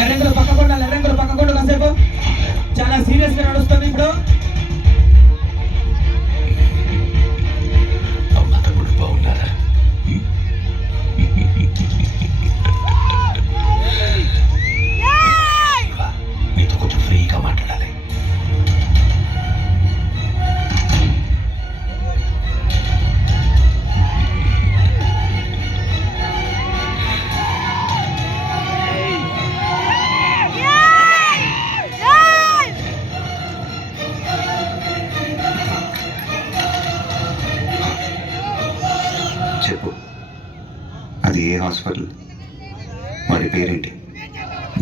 ఎర్రంగులు పక్కకుండా కాసేపు. చాలా సీరియస్ గా నడుస్తుంది ఇప్పుడు. బాగున్నారా? నీతో కొంచెం ఫ్రీగా మాట్లాడాలి. చెప్పు, అది ఏ హాస్పిటల్? వాడి పేరేంటి?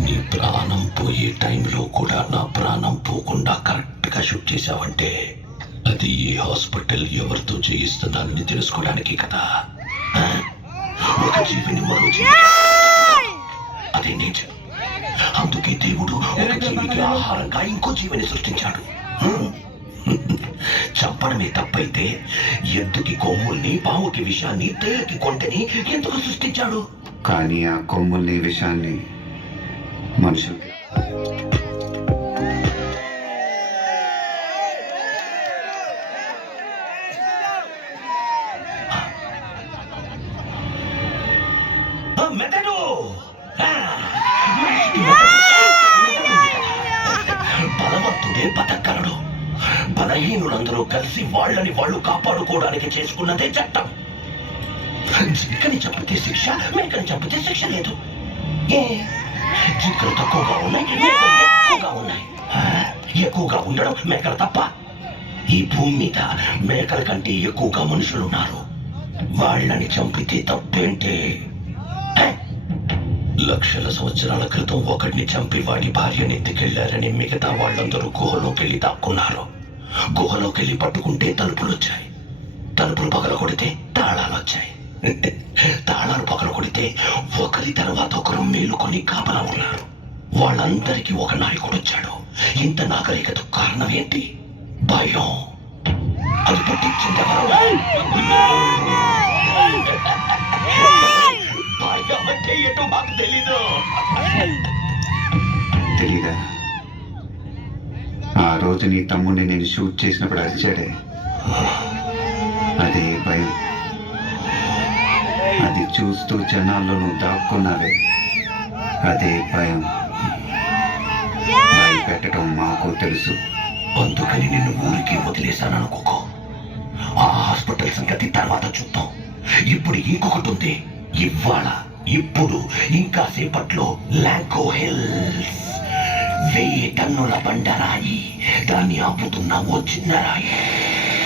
నీ ప్రాణం పోయే టైంలో కూడా నా ప్రాణం పోకుండా కరెక్ట్గా షూట్ చేశావంటే అది ఏ హాస్పిటల్, ఎవరితో చేయిస్తున్నానని తెలుసుకోవడానికి కదా. ఒక జీవిని మరో జీవి, అదే నేచర్. అందుకే దేవుడు ఒక జీవికి ఆహారంగా ఇంకో జీవిని సృష్టించాడు. చంపడమే తప్పైతే ఎద్దుకి కొమ్ముల్ని, పావుకి విషాన్ని, తేలికి కొంటని ఎందుకు సృష్టించాడు? కానీ ఆ కొమ్ముల్ని, విషాన్ని మనుషులు మెదడు బలవంతుడే బతకగలడు. బలహీనులందరూ కలిసి వాళ్ళని వాళ్ళు కాపాడుకోవడానికి చేసుకున్నదే చట్టం. జింకని చంపితే శిక్ష, మేకని చంపితే శిక్ష లేదు. జింకలు తక్కువగా ఉన్నాయి, మేకలు ఎక్కువగా ఉన్నాయి. ఎక్కువగా ఉండడం మేకలు తప్ప. ఈ భూమి మీద మేకల కంటే ఎక్కువగా మనుషులున్నారు. వాళ్ళని చంపితే తప్పేంటే? లక్షల సంవత్సరాల క్రితం ఒకడిని చంపి వాడి భార్యని ఎత్తుకెళ్లారని మిగతా వాళ్ళందరూ గుహలోకెళ్ళి దాక్కున్నారు. గుహలోకెళ్ళి పట్టుకుంటే తలుపులు వచ్చాయి. తలుపులు పగల కొడితే తాళాలు వచ్చాయి. తాళాలు పగల కొడితే ఒకరి తర్వాత ఒకరు మేలుకొని కాపలా ఉన్నారు. వాళ్ళందరికీ ఒక నాయకుడు వచ్చాడు. ఇంత నాగరికతకు కారణం ఏంటి? భయం. అది పుట్టించింది ఎవరు? భయం అంటే ఏంటో మాకు తెలీదు. తెలీదా? ఆ రోజు నీ తమ్ముడిని నేను షూట్ చేసినప్పుడు అరిచాడే, అదే భయం. అది చూస్తూ జనాల్లో నువ్వు దాక్కున్నావే, అదే భయం. భయపెట్టడం మాకు తెలుసు. అందుకని నిన్ను ఊరికి వదిలేశాను అనుకోకో. ఆ హాస్పిటల్ సంగతి తర్వాత చూద్దాం. ఇప్పుడు ఇంకొకటి ఉంది. ఇప్పుడు ఇంకా సేపట్లో లాంకో హిల్స్ 1000 టన్నుల బండరాయి. దాన్ని ఆపుతున్న ఓ చిన్న రాయి.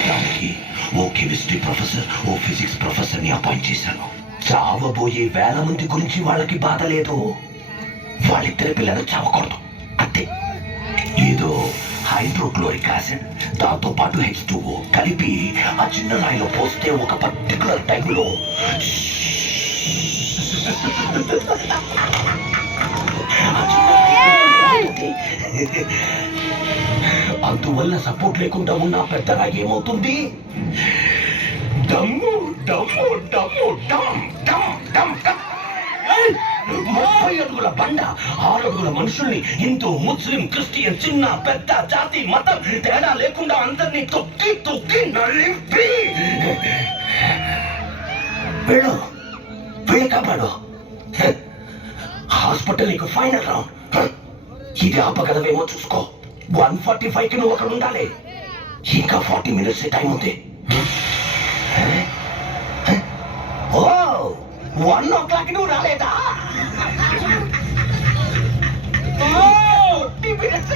దానికి ఓ కెమిస్ట్రీ ప్రొఫెసర్, ఓ ఫిజిక్స్ ప్రొఫెసర్ ని అపాయింట్ చేశాను. చావబోయే 1000 మంది గురించి వాళ్ళకి బాధ లేదు. వాళ్ళిద్దరి పిల్లలు చావకూడదు అంతే. ఏదో హైడ్రోక్లోరిక్ యాసిడ్, దాంతో పాటు H2O కలిపి ఆ చిన్న రాయిలో పోస్తే ఒక పర్టికులర్ టైంలో అందువల్ల సపోర్ట్ లేకుండా ఉన్న పెద్ద రాయి ఏమవుతుంది? డమ్ము డమ్ము డమ్ము డమ్ డమ్ డమ్ డమ్. 30 అడుగుల బండ, 6 అడుగుల మనుషుల్ని, హిందూ, ముస్లిం, క్రిస్టియన్, చిన్న పెద్ద, జాతి మతం తేడా లేకుండా అందరినీ తొక్కి తొక్కి నలిపి వెళ్ళు కాపాడు. హాస్పిటల్ నీకు ఫైనల్ రౌండ్. ఇది ఆపగలవేమో చూసుకో. 1:45కి నువ్వు అక్కడ ఉండాలి. ఇంకా 40 minutes టైం ఉంది. 1 o'clock నువ్వు రాలేదా? 40 minutes.